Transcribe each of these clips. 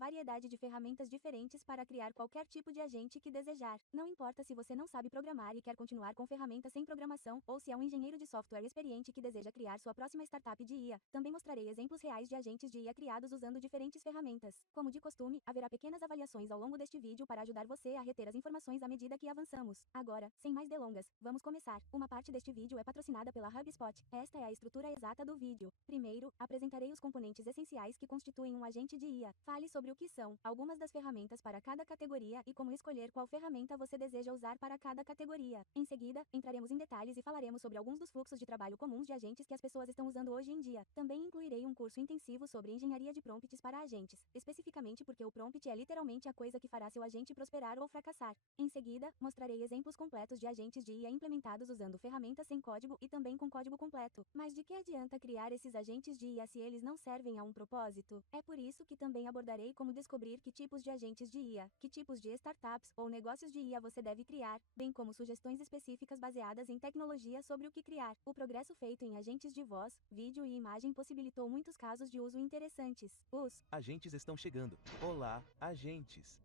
variedade de ferramentas diferentes para criar qualquer tipo de agente que desejar. Não importa se você não sabe programar e quer continuar com ferramentas sem programação, ou se é um engenheiro de software experiente que deseja criar sua próxima startup de IA, também mostrarei exemplos reais de agentes de IA criados usando diferentes ferramentas. Como de costume, haverá pequenas avaliações ao longo deste vídeo para ajudar você a reter as informações à medida que avançamos. Agora, sem mais delongas, vamos começar. Uma parte deste vídeo é patrocinada pela HubSpot. Esta é a estrutura exata do vídeo. Primeiro, apresentarei os componentes essenciais que constituem um agente de IA. Fale sobre o que são, algumas das ferramentas para cada categoria e como escolher qual ferramenta você deseja usar para cada categoria. Em seguida, entraremos em detalhes e falaremos sobre alguns dos fluxos de trabalho comuns de agentes que as pessoas estão usando hoje em dia. Também incluirei um curso intensivo sobre engenharia de prompts para agentes, especificamente porque o prompt é literalmente a coisa que fará seu agente prosperar ou fracassar. Em seguida, mostrarei exemplos completos de agentes de IA implementados usando ferramentas sem código e também com código completo. Mas de que adianta criar esses agentes de IA se eles não servem a um propósito? É por isso que também abordarei como descobrir que tipos de agentes de IA, que tipos de startups ou negócios de IA você deve criar, bem como sugestões específicas baseadas em tecnologia sobre o que criar. O progresso feito em agentes de voz, vídeo e imagem possibilitou muitos casos de uso interessantes. Os agentes estão chegando. Olá, agentes!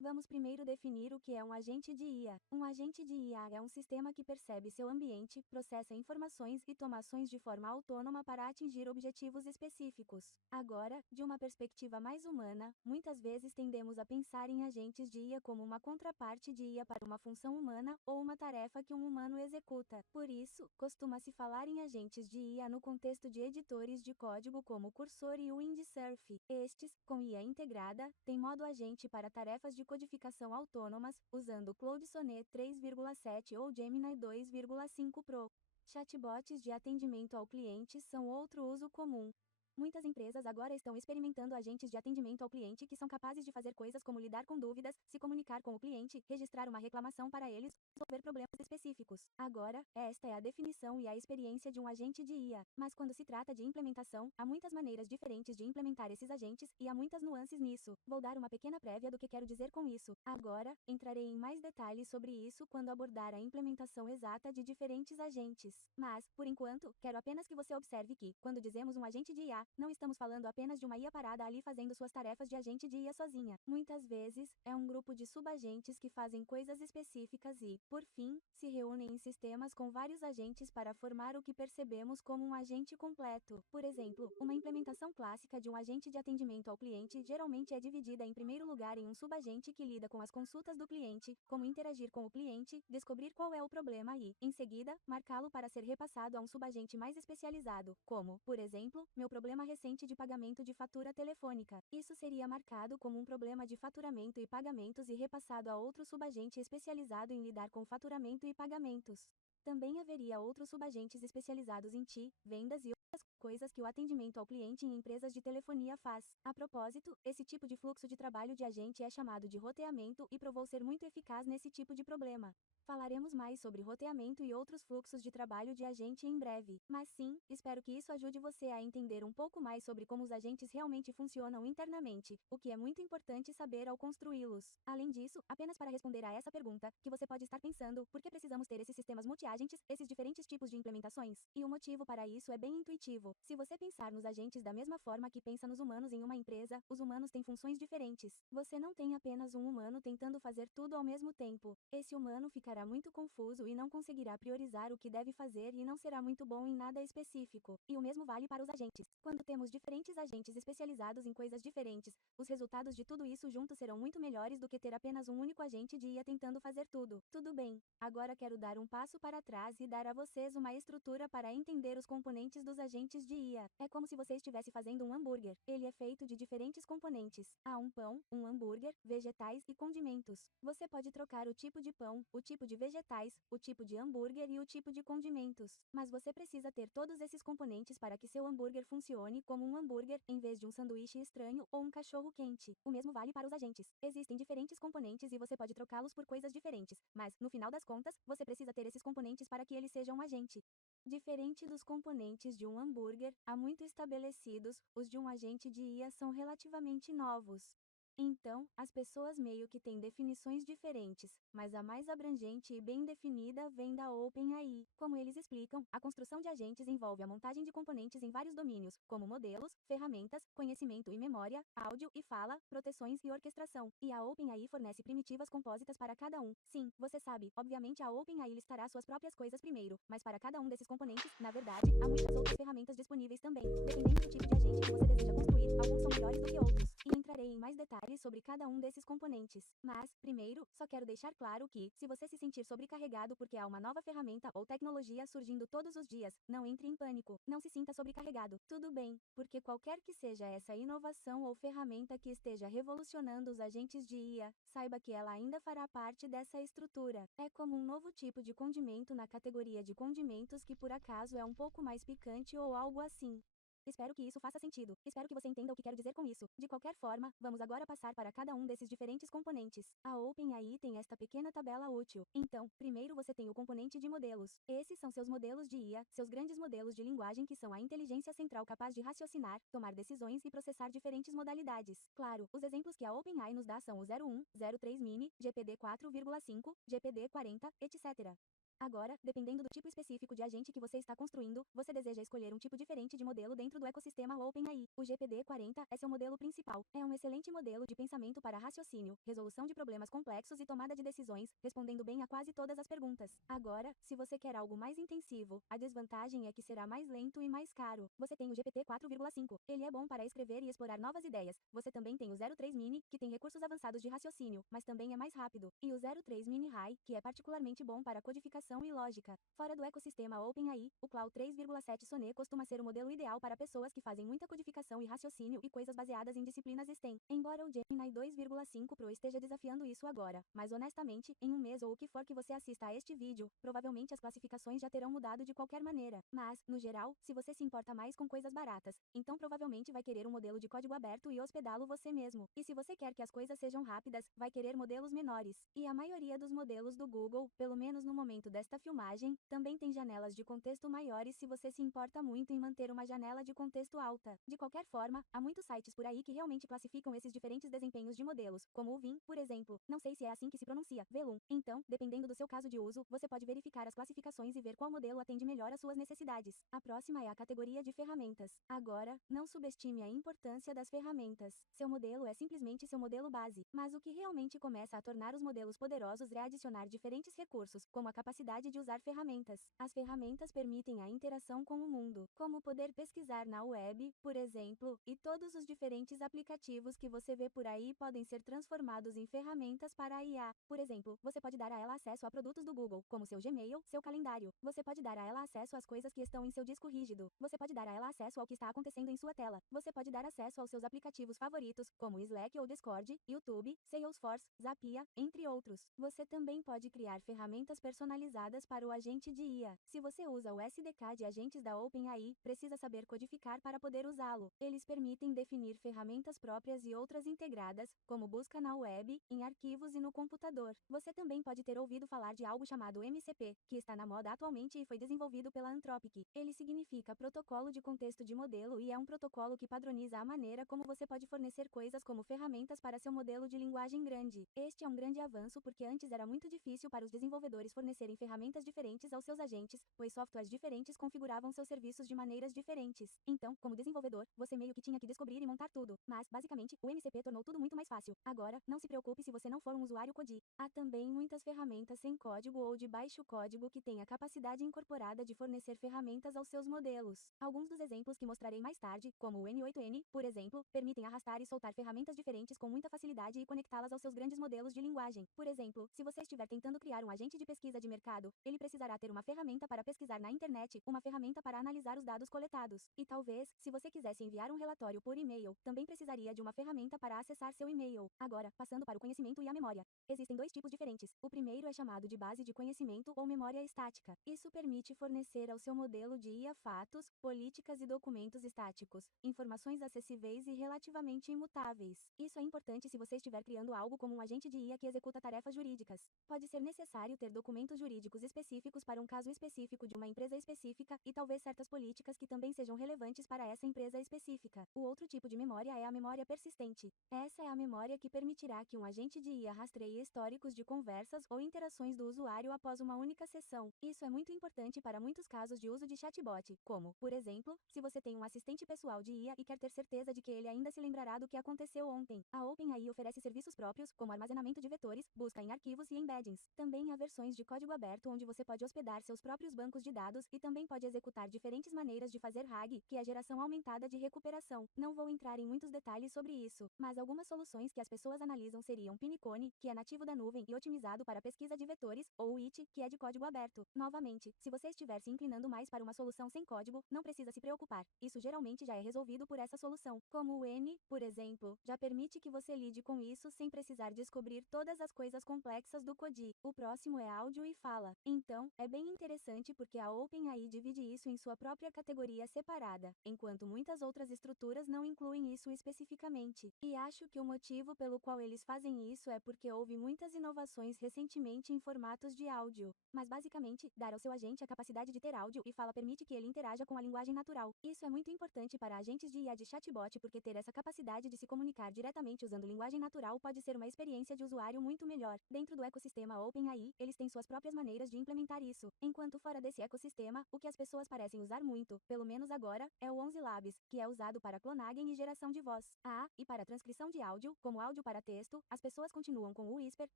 Vamos primeiro definir o que é um agente de IA. Um agente de IA é um sistema que percebe seu ambiente, processa informações e toma ações de forma autônoma para atingir objetivos específicos. Agora, de uma perspectiva mais humana, muitas vezes tendemos a pensar em agentes de IA como uma contraparte de IA para uma função humana ou uma tarefa que um humano executa. Por isso, costuma-se falar em agentes de IA no contexto de editores de código como o Cursor e o Windsurf. Estes, com IA integrada, têm modo agente para tarefas de codificação autônomas, usando Claude Sonnet 3,7 ou Gemini 2,5 Pro. Chatbots de atendimento ao cliente são outro uso comum. Muitas empresas agora estão experimentando agentes de atendimento ao cliente que são capazes de fazer coisas como lidar com dúvidas, se comunicar com o cliente, registrar uma reclamação para eles, resolver problemas específicos. Agora, esta é a definição e a experiência de um agente de IA. Mas quando se trata de implementação, há muitas maneiras diferentes de implementar esses agentes e há muitas nuances nisso. Vou dar uma pequena prévia do que quero dizer com isso. Agora, entrarei em mais detalhes sobre isso quando abordar a implementação exata de diferentes agentes. Mas, por enquanto, quero apenas que você observe que, quando dizemos um agente de IA, não estamos falando apenas de uma IA parada ali fazendo suas tarefas de agente de IA sozinha. Muitas vezes, é um grupo de subagentes que fazem coisas específicas e, por fim, se reúnem em sistemas com vários agentes para formar o que percebemos como um agente completo. Por exemplo, uma implementação clássica de um agente de atendimento ao cliente geralmente é dividida em primeiro lugar em um subagente que lida com as consultas do cliente, como interagir com o cliente, descobrir qual é o problema e, em seguida, marcá-lo para ser repassado a um subagente mais especializado, como, por exemplo, meu problema recente de pagamento de fatura telefônica. Isso seria marcado como um problema de faturamento e pagamentos e repassado a outro subagente especializado em lidar com faturamento e pagamentos. Também haveria outros subagentes especializados em vendas e outras coisas que o atendimento ao cliente em empresas de telefonia faz. A propósito, esse tipo de fluxo de trabalho de agente é chamado de roteamento e provou ser muito eficaz nesse tipo de problema. Falaremos mais sobre roteamento e outros fluxos de trabalho de agente em breve. Mas sim, espero que isso ajude você a entender um pouco mais sobre como os agentes realmente funcionam internamente, o que é muito importante saber ao construí-los. Além disso, apenas para responder a essa pergunta, que você pode estar pensando, por que precisamos ter esses sistemas multiagentes, esses diferentes tipos de implementações? E o motivo para isso é bem intuitivo. Se você pensar nos agentes da mesma forma que pensa nos humanos em uma empresa, os humanos têm funções diferentes. Você não tem apenas um humano tentando fazer tudo ao mesmo tempo. Esse humano ficará muito confuso e não conseguirá priorizar o que deve fazer e não será muito bom em nada específico. E o mesmo vale para os agentes. Quando temos diferentes agentes especializados em coisas diferentes, os resultados de tudo isso juntos serão muito melhores do que ter apenas um único agente de IA tentando fazer tudo. Tudo bem. Agora quero dar um passo para trás e dar a vocês uma estrutura para entender os componentes dos agentes de IA. É como se você estivesse fazendo um hambúrguer. Ele é feito de diferentes componentes. Há um pão, um hambúrguer, vegetais e condimentos. Você pode trocar o tipo de pão, o tipo de vegetais, o tipo de hambúrguer e o tipo de condimentos. Mas você precisa ter todos esses componentes para que seu hambúrguer funcione como um hambúrguer, em vez de um sanduíche estranho ou um cachorro quente. O mesmo vale para os agentes. Existem diferentes componentes e você pode trocá-los por coisas diferentes, mas, no final das contas, você precisa ter esses componentes para que eles sejam um agente. Diferente dos componentes de um hambúrguer, há muito estabelecidos, os de um agente de IA são relativamente novos. Então, as pessoas meio que têm definições diferentes, mas a mais abrangente e bem definida vem da OpenAI. Como eles explicam, a construção de agentes envolve a montagem de componentes em vários domínios, como modelos, ferramentas, conhecimento e memória, áudio e fala, proteções e orquestração. E a OpenAI fornece primitivas compósitas para cada um. Sim, você sabe, obviamente a OpenAI listará suas próprias coisas primeiro, mas para cada um desses componentes, na verdade, há muitas outras ferramentas disponíveis também. Dependendo do tipo de agente que você deseja construir, alguns são melhores do que outros, e entrarei em mais detalhes sobre cada um desses componentes. Mas, primeiro, só quero deixar claro que, se você se sentir sobrecarregado porque há uma nova ferramenta ou tecnologia surgindo todos os dias, não entre em pânico, não se sinta sobrecarregado. Tudo bem, porque qualquer que seja essa inovação ou ferramenta que esteja revolucionando os agentes de IA, saiba que ela ainda fará parte dessa estrutura. É como um novo tipo de condimento na categoria de condimentos que por acaso é um pouco mais picante ou algo assim. Espero que isso faça sentido. Espero que você entenda o que quero dizer com isso. De qualquer forma, vamos agora passar para cada um desses diferentes componentes. A OpenAI tem esta pequena tabela útil. Então, primeiro você tem o componente de modelos. Esses são seus modelos de IA, seus grandes modelos de linguagem que são a inteligência central capaz de raciocinar, tomar decisões e processar diferentes modalidades. Claro, os exemplos que a OpenAI nos dá são o 01, 03 Mini, GPD 4,5, GPD 40, etc. Agora, dependendo do tipo específico de agente que você está construindo, você deseja escolher um tipo diferente de modelo dentro do ecossistema OpenAI. O GPT-40 é seu modelo principal. É um excelente modelo de pensamento para raciocínio, resolução de problemas complexos e tomada de decisões, respondendo bem a quase todas as perguntas. Agora, se você quer algo mais intensivo, a desvantagem é que será mais lento e mais caro. Você tem o GPT-4,5. Ele é bom para escrever e explorar novas ideias. Você também tem o 03 Mini, que tem recursos avançados de raciocínio, mas também é mais rápido. E o 03 Mini High, que é particularmente bom para codificação e lógica. Fora do ecossistema OpenAI, o Claude 3,7 Sonnet costuma ser o modelo ideal para pessoas que fazem muita codificação e raciocínio e coisas baseadas em disciplinas STEM. Embora o Gemini 2,5 Pro esteja desafiando isso agora, mas honestamente, em um mês ou o que for que você assista a este vídeo, provavelmente as classificações já terão mudado de qualquer maneira. Mas, no geral, se você se importa mais com coisas baratas, então provavelmente vai querer um modelo de código aberto e hospedá-lo você mesmo. E se você quer que as coisas sejam rápidas, vai querer modelos menores. E a maioria dos modelos do Google, pelo menos no momento desta filmagem, também tem janelas de contexto maiores se você se importa muito em manter uma janela de contexto alta. De qualquer forma, há muitos sites por aí que realmente classificam esses diferentes desempenhos de modelos, como o Vim, por exemplo. Não sei se é assim que se pronuncia, Velum. Então, dependendo do seu caso de uso, você pode verificar as classificações e ver qual modelo atende melhor às suas necessidades. A próxima é a categoria de ferramentas. Agora, não subestime a importância das ferramentas. Seu modelo é simplesmente seu modelo base, mas o que realmente começa a tornar os modelos poderosos é adicionar diferentes recursos, como a capacidade de usar ferramentas. As ferramentas permitem a interação com o mundo, como poder pesquisar na web, por exemplo, e todos os diferentes aplicativos que você vê por aí podem ser transformados em ferramentas para a IA. Por exemplo, você pode dar a ela acesso a produtos do Google, como seu Gmail, seu calendário. Você pode dar a ela acesso às coisas que estão em seu disco rígido. Você pode dar a ela acesso ao que está acontecendo em sua tela. Você pode dar acesso aos seus aplicativos favoritos, como Slack ou Discord, YouTube, Salesforce, Zapier, entre outros. Você também pode criar ferramentas personalizadas para o agente de IA. Se você usa o SDK de agentes da OpenAI, precisa saber codificar para poder usá-lo. Eles permitem definir ferramentas próprias e outras integradas, como busca na web, em arquivos e no computador. Você também pode ter ouvido falar de algo chamado MCP, que está na moda atualmente e foi desenvolvido pela Anthropic. Ele significa Protocolo de Contexto de Modelo e é um protocolo que padroniza a maneira como você pode fornecer coisas como ferramentas para seu modelo de linguagem grande. Este é um grande avanço porque antes era muito difícil para os desenvolvedores fornecerem ferramentas diferentes aos seus agentes, pois softwares diferentes configuravam seus serviços de maneiras diferentes. Então, como desenvolvedor, você meio que tinha que descobrir e montar tudo. Mas, basicamente, o MCP tornou tudo muito mais fácil. Agora, não se preocupe se você não for um usuário Kodi. Há também muitas ferramentas sem código ou de baixo código que têm a capacidade incorporada de fornecer ferramentas aos seus modelos. Alguns dos exemplos que mostrarei mais tarde, como o N8N, por exemplo, permitem arrastar e soltar ferramentas diferentes com muita facilidade e conectá-las aos seus grandes modelos de linguagem. Por exemplo, se você estiver tentando criar um agente de pesquisa de mercado, ele precisará ter uma ferramenta para pesquisar na internet, uma ferramenta para analisar os dados coletados. E talvez, se você quisesse enviar um relatório por e-mail, também precisaria de uma ferramenta para acessar seu e-mail. Agora, passando para o conhecimento e a memória. Existem dois tipos diferentes. O primeiro é chamado de base de conhecimento ou memória estática. Isso permite fornecer ao seu modelo de IA fatos, políticas e documentos estáticos, informações acessíveis e relativamente imutáveis. Isso é importante se você estiver criando algo como um agente de IA que executa tarefas jurídicas. Pode ser necessário ter documentos jurídicos jurídicos específicos para um caso específico de uma empresa específica e talvez certas políticas que também sejam relevantes para essa empresa específica. O outro tipo de memória é a memória persistente. Essa é a memória que permitirá que um agente de IA rastreie históricos de conversas ou interações do usuário após uma única sessão. Isso é muito importante para muitos casos de uso de chatbot, como, por exemplo, se você tem um assistente pessoal de IA e quer ter certeza de que ele ainda se lembrará do que aconteceu ontem. A OpenAI oferece serviços próprios, como armazenamento de vetores, busca em arquivos e embeddings. Também há versões de código aberto onde você pode hospedar seus próprios bancos de dados e também pode executar diferentes maneiras de fazer RAG, que é a geração aumentada de recuperação. Não vou entrar em muitos detalhes sobre isso, mas algumas soluções que as pessoas analisam seriam Pinecone, que é nativo da nuvem e otimizado para pesquisa de vetores, ou It, que é de código aberto. Novamente, se você estiver se inclinando mais para uma solução sem código, não precisa se preocupar. Isso geralmente já é resolvido por essa solução. Como o N, por exemplo, já permite que você lide com isso sem precisar descobrir todas as coisas complexas do Codi. O próximo é áudio e fala. Então, é bem interessante porque a OpenAI divide isso em sua própria categoria separada, enquanto muitas outras estruturas não incluem isso especificamente. E acho que o motivo pelo qual eles fazem isso é porque houve muitas inovações recentemente em formatos de áudio. Mas basicamente, dar ao seu agente a capacidade de ter áudio e fala permite que ele interaja com a linguagem natural. Isso é muito importante para agentes de IA de chatbot porque ter essa capacidade de se comunicar diretamente usando linguagem natural pode ser uma experiência de usuário muito melhor. Dentro do ecossistema OpenAI, eles têm suas próprias maneiras de implementar isso. Enquanto fora desse ecossistema, o que as pessoas parecem usar muito, pelo menos agora, é o 11 Labs, que é usado para clonagem e geração de voz. E para transcrição de áudio, como áudio para texto, as pessoas continuam com o Whisper,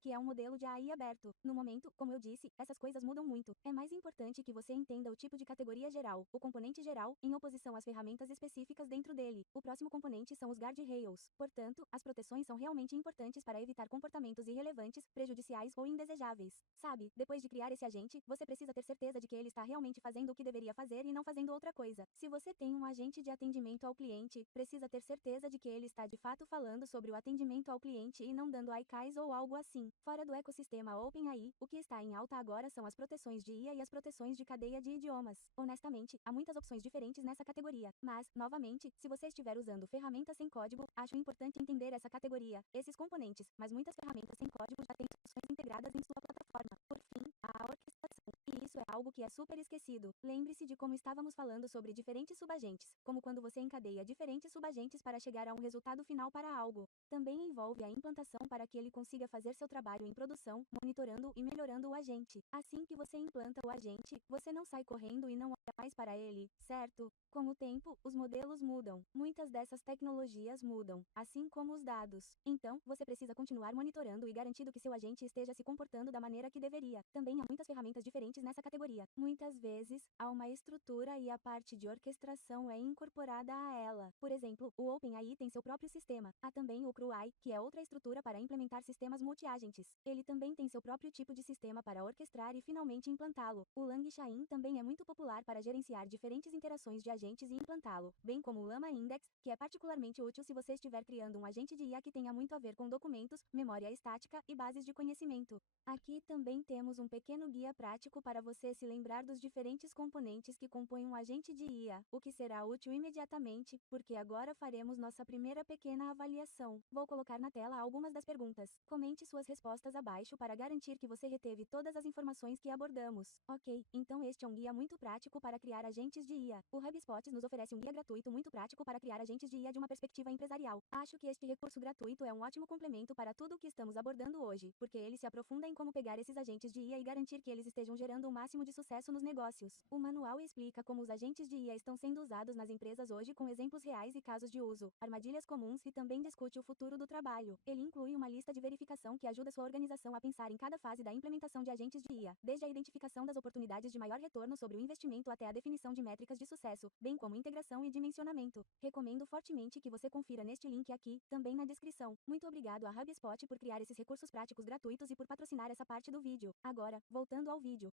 que é um modelo de AI aberto. No momento, como eu disse, essas coisas mudam muito. É mais importante que você entenda o tipo de categoria geral, o componente geral, em oposição às ferramentas específicas dentro dele. O próximo componente são os guardrails. Portanto, as proteções são realmente importantes para evitar comportamentos irrelevantes, prejudiciais ou indesejáveis. Sabe, depois de criar esse agente, você precisa ter certeza de que ele está realmente fazendo o que deveria fazer e não fazendo outra coisa. Se você tem um agente de atendimento ao cliente, precisa ter certeza de que ele está de fato falando sobre o atendimento ao cliente e não dando AICAs ou algo assim. Fora do ecossistema OpenAI, o que está em alta agora são as proteções de IA e as proteções de cadeia de idiomas. Honestamente, há muitas opções diferentes nessa categoria. Mas, novamente, se você estiver usando ferramentas sem código, acho importante entender essa categoria, esses componentes, mas muitas ferramentas sem código já têm soluções integradas em sua plataforma. Por fim, a orquestração. E isso é algo que é super esquecido. Lembre-se de como estávamos falando sobre diferentes subagentes, como quando você encadeia diferentes subagentes para chegar a um resultado final para algo. Também envolve a implantação para que ele consiga fazer seu trabalho em produção, monitorando e melhorando o agente. Assim que você implanta o agente, você não sai correndo e não olha mais para ele, certo? Com o tempo, os modelos mudam. Muitas dessas tecnologias mudam, assim como os dados. Então, você precisa continuar monitorando e garantindo que seu agente esteja se comportando da maneira que deveria. Também há muitas ferramentas diferentes nessa categoria. Muitas vezes, há uma estrutura e a parte de orquestração é incorporada a ela. Por exemplo, o OpenAI tem seu próprio sistema. Há também o CrewAI, que é outra estrutura para implementar sistemas multiagentes. Ele também tem seu próprio tipo de sistema para orquestrar e finalmente implantá-lo. O LangChain também é muito popular para gerenciar diferentes interações de agentes e implantá-lo, bem como o Llama Index, que é particularmente útil se você estiver criando um agente de IA que tenha muito a ver com documentos, memória estática e bases de conhecimento. Aqui também temos um pequeno guia prático para você se lembrar dos diferentes componentes que compõem um agente de IA, o que será útil imediatamente, porque agora faremos nossa primeira pequena avaliação. Vou colocar na tela algumas das perguntas. Comente suas respostas abaixo para garantir que você reteve todas as informações que abordamos. Ok, então este é um guia muito prático para criar agentes de IA. O HubSpot nos oferece um guia gratuito muito prático para criar agentes de IA de uma perspectiva empresarial. Acho que este recurso gratuito é um ótimo complemento para tudo o que estamos abordando hoje, porque ele se aprofunda em como pegar esses agentes de IA e garantir que eles estejam gerando o máximo de sucesso nos negócios. O manual explica como os agentes de IA estão sendo usados nas empresas hoje com exemplos reais e casos de uso, armadilhas comuns e também discute o futuro do trabalho. Ele inclui uma lista de verificação que ajuda sua organização a pensar em cada fase da implementação de agentes de IA, desde a identificação das oportunidades de maior retorno sobre o investimento até a definição de métricas de sucesso, bem como integração e dimensionamento. Recomendo fortemente que você confira neste link aqui, também na descrição. Muito obrigado a HubSpot por criar esses recursos práticos gratuitos e por patrocinar essa parte do vídeo. Agora, voltando ao vídeo.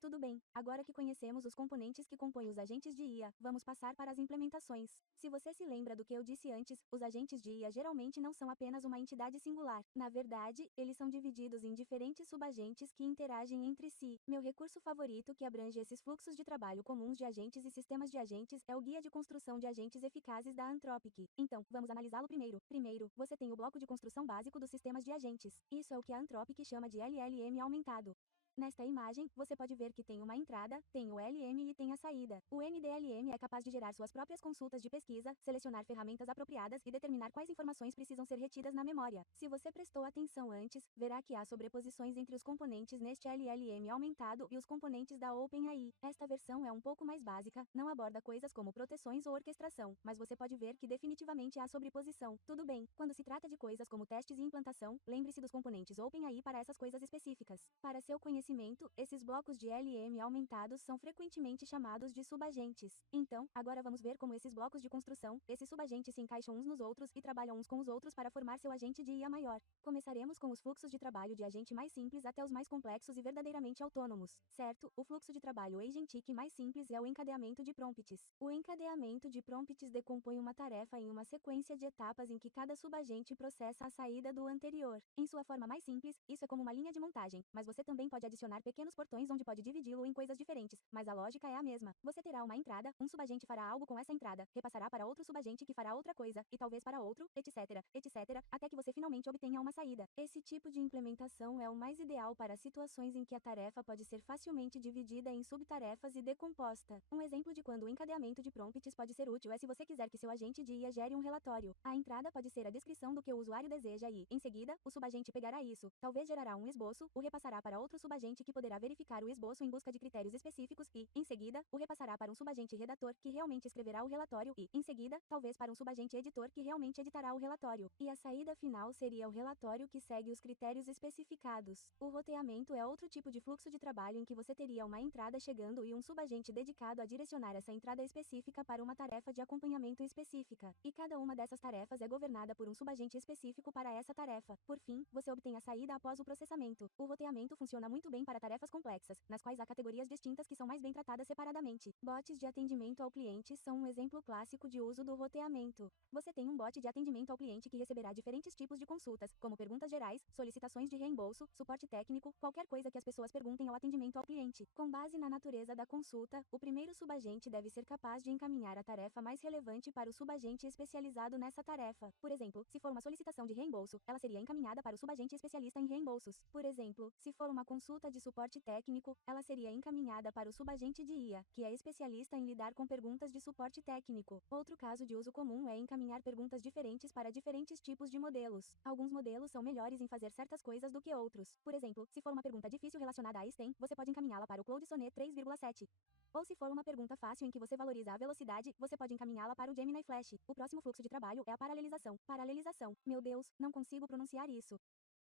Tudo bem, agora que conhecemos os componentes que compõem os agentes de IA, vamos passar para as implementações. Se você se lembra do que eu disse antes, os agentes de IA geralmente não são apenas uma entidade singular. Na verdade, eles são divididos em diferentes subagentes que interagem entre si. Meu recurso favorito que abrange esses fluxos de trabalho comuns de agentes e sistemas de agentes é o Guia de Construção de Agentes Eficazes da Anthropic. Então, vamos analisá-lo primeiro. Primeiro, você tem o bloco de construção básico dos sistemas de agentes. Isso é o que a Anthropic chama de LLM aumentado. Nesta imagem, você pode ver que tem uma entrada, tem o LM e tem a saída. O MDLM é capaz de gerar suas próprias consultas de pesquisa, selecionar ferramentas apropriadas e determinar quais informações precisam ser retidas na memória. Se você prestou atenção antes, verá que há sobreposições entre os componentes neste LLM aumentado e os componentes da OpenAI. Esta versão é um pouco mais básica, não aborda coisas como proteções ou orquestração, mas você pode ver que definitivamente há sobreposição. Tudo bem, quando se trata de coisas como testes e implantação, lembre-se dos componentes OpenAI para essas coisas específicas. Para seu conhecimento, esses blocos de LM aumentados são frequentemente chamados de subagentes. Então, agora vamos ver como esses blocos de construção, esses subagentes se encaixam uns nos outros e trabalham uns com os outros para formar seu agente de IA maior. Começaremos com os fluxos de trabalho de agente mais simples até os mais complexos e verdadeiramente autônomos. Certo, o fluxo de trabalho agentic mais simples é o encadeamento de prompts. O encadeamento de prompts decompõe uma tarefa em uma sequência de etapas em que cada subagente processa a saída do anterior. Em sua forma mais simples, isso é como uma linha de montagem, mas você também pode adicionar pequenos portões onde pode dividi-lo em coisas diferentes, mas a lógica é a mesma. Você terá uma entrada, um subagente fará algo com essa entrada, repassará para outro subagente que fará outra coisa, e talvez para outro, etc, etc, até que você finalmente obtenha uma saída. Esse tipo de implementação é o mais ideal para situações em que a tarefa pode ser facilmente dividida em subtarefas e decomposta. Um exemplo de quando o encadeamento de prompts pode ser útil é se você quiser que seu agente de IA gere um relatório. A entrada pode ser a descrição do que o usuário deseja e, em seguida, o subagente pegará isso, talvez gerará um esboço, o repassará para outro subagente que poderá verificar o esboço em busca de critérios específicos e, em seguida, o repassará para um subagente redator que realmente escreverá o relatório e, em seguida, talvez para um subagente editor que realmente editará o relatório. E a saída final seria o relatório que segue os critérios especificados. O roteamento é outro tipo de fluxo de trabalho em que você teria uma entrada chegando e um subagente dedicado a direcionar essa entrada específica para uma tarefa de acompanhamento específica. E cada uma dessas tarefas é governada por um subagente específico para essa tarefa. Por fim, você obtém a saída após o processamento. O roteamento funciona muito bem para tarefas complexas, nas quais há categorias distintas que são mais bem tratadas separadamente. Bots de atendimento ao cliente são um exemplo clássico de uso do roteamento. Você tem um bot de atendimento ao cliente que receberá diferentes tipos de consultas, como perguntas gerais, solicitações de reembolso, suporte técnico, qualquer coisa que as pessoas perguntem ao atendimento ao cliente. Com base na natureza da consulta, o primeiro subagente deve ser capaz de encaminhar a tarefa mais relevante para o subagente especializado nessa tarefa. Por exemplo, se for uma solicitação de reembolso, ela seria encaminhada para o subagente especialista em reembolsos. Por exemplo, se for uma consulta de suporte técnico, ela seria encaminhada para o subagente de IA, que é especialista em lidar com perguntas de suporte técnico. Outro caso de uso comum é encaminhar perguntas diferentes para diferentes tipos de modelos. Alguns modelos são melhores em fazer certas coisas do que outros. Por exemplo, se for uma pergunta difícil relacionada a STEM, você pode encaminhá-la para o Claude Sonnet 3,7. Ou se for uma pergunta fácil em que você valoriza a velocidade, você pode encaminhá-la para o Gemini Flash. O próximo fluxo de trabalho é a paralelização. Paralelização. Meu Deus, não consigo pronunciar isso.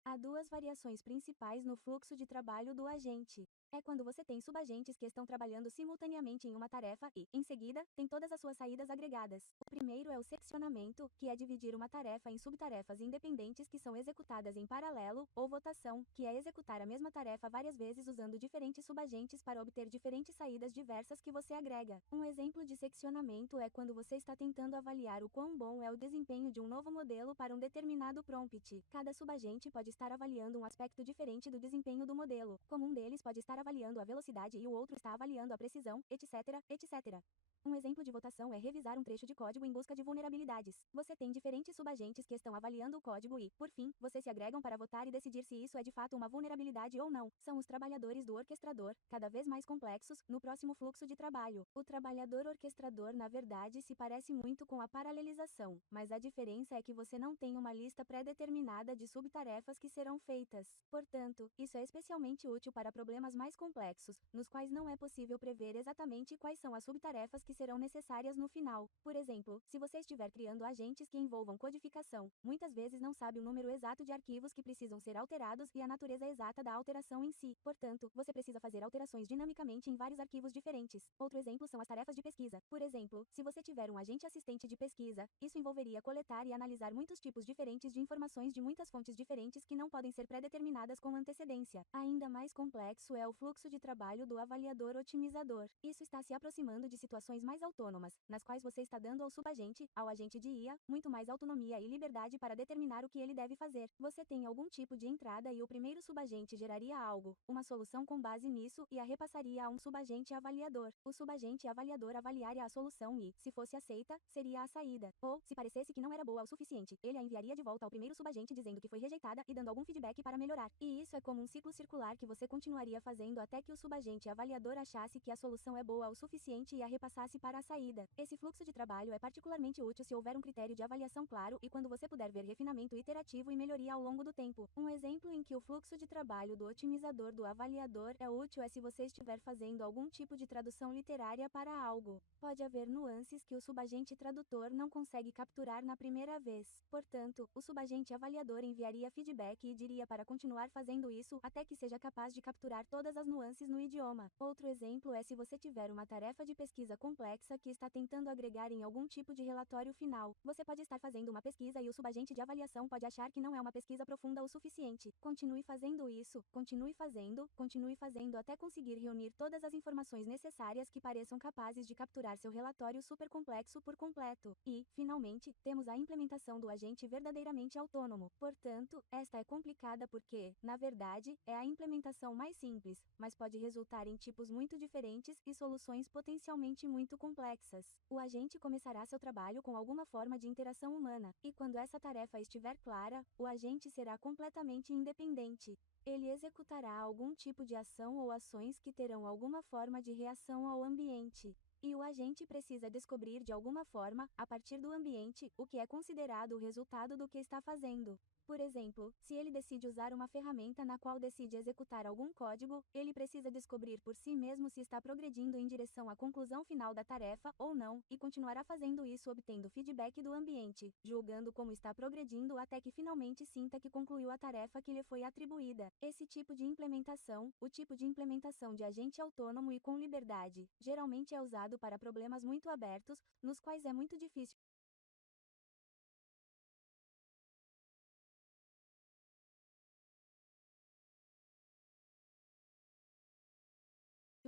Há duas variações principais no fluxo de trabalho do agente. É quando você tem subagentes que estão trabalhando simultaneamente em uma tarefa e, em seguida, tem todas as suas saídas agregadas. O primeiro é o seccionamento, que é dividir uma tarefa em subtarefas independentes que são executadas em paralelo, ou votação, que é executar a mesma tarefa várias vezes usando diferentes subagentes para obter diferentes saídas diversas que você agrega. Um exemplo de seccionamento é quando você está tentando avaliar o quão bom é o desempenho de um novo modelo para um determinado prompt. Cada subagente pode estar avaliando um aspecto diferente do desempenho do modelo, como um deles pode estar avaliando a velocidade e o outro está avaliando a precisão, etc, etc. Um exemplo de votação é revisar um trecho de código em busca de vulnerabilidades. Você tem diferentes subagentes que estão avaliando o código e, por fim, vocês se agregam para votar e decidir se isso é de fato uma vulnerabilidade ou não. São os trabalhadores do orquestrador, cada vez mais complexos, no próximo fluxo de trabalho. O trabalhador orquestrador, na verdade, se parece muito com a paralelização, mas a diferença é que você não tem uma lista pré-determinada de subtarefas que serão feitas. Portanto, isso é especialmente útil para problemas mais complexos, nos quais não é possível prever exatamente quais são as subtarefas que serão necessárias no final. Por exemplo, se você estiver criando agentes que envolvam codificação, muitas vezes não sabe o número exato de arquivos que precisam ser alterados e a natureza exata da alteração em si. Portanto, você precisa fazer alterações dinamicamente em vários arquivos diferentes. Outro exemplo são as tarefas de pesquisa. Por exemplo, se você tiver um agente assistente de pesquisa, isso envolveria coletar e analisar muitos tipos diferentes de informações de muitas fontes diferentes que não podem ser pré-determinadas com antecedência. Ainda mais complexo é o fluxo de trabalho do avaliador otimizador. Isso está se aproximando de situações mais autônomas, nas quais você está dando ao subagente, ao agente de IA, muito mais autonomia e liberdade para determinar o que ele deve fazer. Você tem algum tipo de entrada e o primeiro subagente geraria algo, uma solução com base nisso e a repassaria a um subagente avaliador. O subagente avaliador avaliaria a solução e, se fosse aceita, seria a saída. Ou, se parecesse que não era boa o suficiente, ele a enviaria de volta ao primeiro subagente dizendo que foi rejeitada e dando algum feedback para melhorar. E isso é como um ciclo circular que você continuaria fazendo até que o subagente avaliador achasse que a solução é boa o suficiente e a repassasse para a saída. Esse fluxo de trabalho é particularmente útil se houver um critério de avaliação claro e quando você puder ver refinamento iterativo e melhoria ao longo do tempo. Um exemplo em que o fluxo de trabalho do otimizador do avaliador é útil é se você estiver fazendo algum tipo de tradução literária para algo. Pode haver nuances que o subagente tradutor não consegue capturar na primeira vez. Portanto, o subagente avaliador enviaria feedback e diria para continuar fazendo isso até que seja capaz de capturar todas as nuances no idioma. Outro exemplo é se você tiver uma tarefa de pesquisa complexa que está tentando agregar em algum tipo de relatório final. Você pode estar fazendo uma pesquisa e o subagente de avaliação pode achar que não é uma pesquisa profunda o suficiente. Continue fazendo isso, continue fazendo até conseguir reunir todas as informações necessárias que pareçam capazes de capturar seu relatório supercomplexo por completo. E, finalmente, temos a implementação do agente verdadeiramente autônomo. Portanto, esta é complicada porque, na verdade, é a implementação mais simples, mas pode resultar em tipos muito diferentes e soluções potencialmente muito complexas. O agente começará seu trabalho com alguma forma de interação humana, e quando essa tarefa estiver clara, o agente será completamente independente. Ele executará algum tipo de ação ou ações que terão alguma forma de reação ao ambiente. E o agente precisa descobrir de alguma forma, a partir do ambiente, o que é considerado o resultado do que está fazendo. Por exemplo, se ele decide usar uma ferramenta na qual decide executar algum código, ele precisa descobrir por si mesmo se está progredindo em direção à conclusão final da tarefa ou não, e continuará fazendo isso obtendo feedback do ambiente, julgando como está progredindo até que finalmente sinta que concluiu a tarefa que lhe foi atribuída. Esse tipo de implementação, o tipo de implementação de agente autônomo e com liberdade, geralmente é usado para problemas muito abertos, nos quais é muito difícil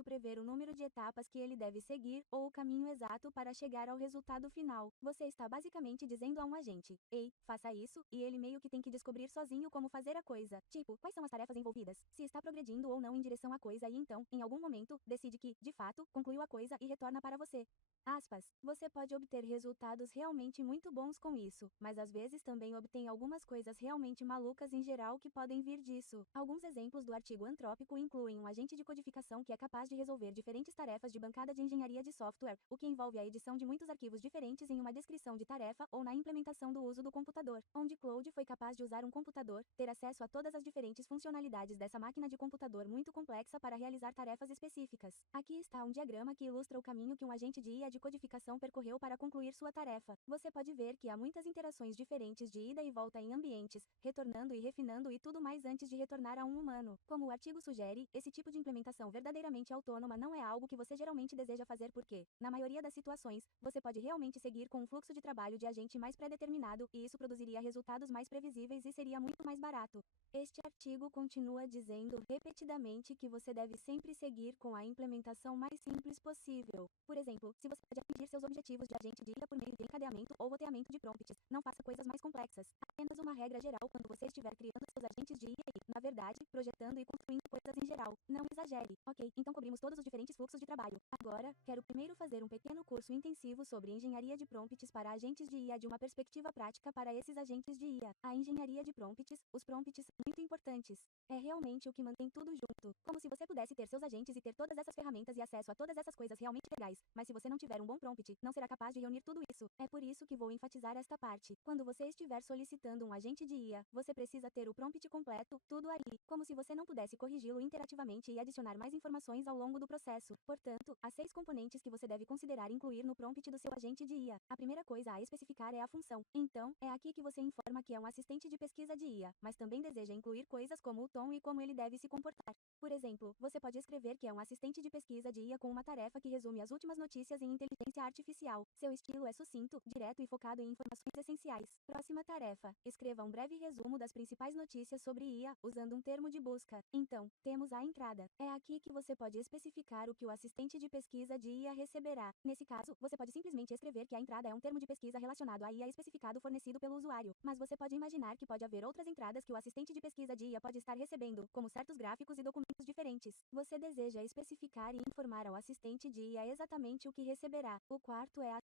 prever o número de etapas que ele deve seguir ou o caminho exato para chegar ao resultado final. Você está basicamente dizendo a um agente: "Ei, faça isso", e ele meio que tem que descobrir sozinho como fazer a coisa. Tipo, quais são as tarefas envolvidas, se está progredindo ou não em direção à coisa e então, em algum momento, decide que, de fato, concluiu a coisa e retorna para você. Aspas. Você pode obter resultados realmente muito bons com isso, mas às vezes também obtém algumas coisas realmente malucas em geral que podem vir disso. Alguns exemplos do artigo antrópico incluem um agente de codificação que é capaz de resolver diferentes tarefas de bancada de engenharia de software, o que envolve a edição de muitos arquivos diferentes em uma descrição de tarefa ou na implementação do uso do computador, onde Claude foi capaz de usar um computador, ter acesso a todas as diferentes funcionalidades dessa máquina de computador muito complexa para realizar tarefas específicas. Aqui está um diagrama que ilustra o caminho que um agente de IA de codificação percorreu para concluir sua tarefa. Você pode ver que há muitas interações diferentes de ida e volta em ambientes, retornando e refinando e tudo mais antes de retornar a um humano. Como o artigo sugere, esse tipo de implementação verdadeiramente autônoma não é algo que você geralmente deseja fazer porque, na maioria das situações, você pode realmente seguir com um fluxo de trabalho de agente mais pré-determinado e isso produziria resultados mais previsíveis e seria muito mais barato. Este artigo continua dizendo repetidamente que você deve sempre seguir com a implementação mais simples possível. Por exemplo, se você pode atingir seus objetivos de agente de IA por meio de encadeamento ou roteamento de prompts, não faça coisas mais complexas. Apenas uma regra geral quando você estiver criando seus agentes de IA e, na verdade, projetando e construindo coisas em geral. Não exagere. Ok, então cobrimos todos os diferentes fluxos de trabalho. Agora, quero primeiro fazer um pequeno curso intensivo sobre engenharia de prompts para agentes de IA de uma perspectiva prática para esses agentes de IA. A engenharia de prompts, os prompts são muito importantes. É realmente o que mantém tudo junto. Como se você pudesse ter seus agentes e ter todas essas ferramentas e acesso a todas essas coisas realmente legais, mas se você não tiver um bom prompt, não será capaz de reunir tudo isso. É por isso que vou enfatizar esta parte. Quando você estiver solicitando um agente de IA, você precisa ter o prompt completo, tudo ali, como se você não pudesse corrigi-lo interativamente e adicionar mais informações ao longo longo do processo. Portanto, há 6 componentes que você deve considerar incluir no prompt do seu agente de IA. A primeira coisa a especificar é a função. Então, é aqui que você informa que é um assistente de pesquisa de IA, mas também deseja incluir coisas como o tom e como ele deve se comportar. Por exemplo, você pode escrever que é um assistente de pesquisa de IA com uma tarefa que resume as últimas notícias em inteligência artificial. Seu estilo é sucinto, direto e focado em informações essenciais. Próxima tarefa: escreva um breve resumo das principais notícias sobre IA, usando um termo de busca. Então, temos a entrada. É aqui que você pode especificar o que o assistente de pesquisa de IA receberá. Nesse caso, você pode simplesmente escrever que a entrada é um termo de pesquisa relacionado à IA especificado fornecido pelo usuário. Mas você pode imaginar que pode haver outras entradas que o assistente de pesquisa de IA pode estar recebendo, como certos gráficos e documentos diferentes. Você deseja especificar e informar ao assistente de IA exatamente o que receberá. O quarto é a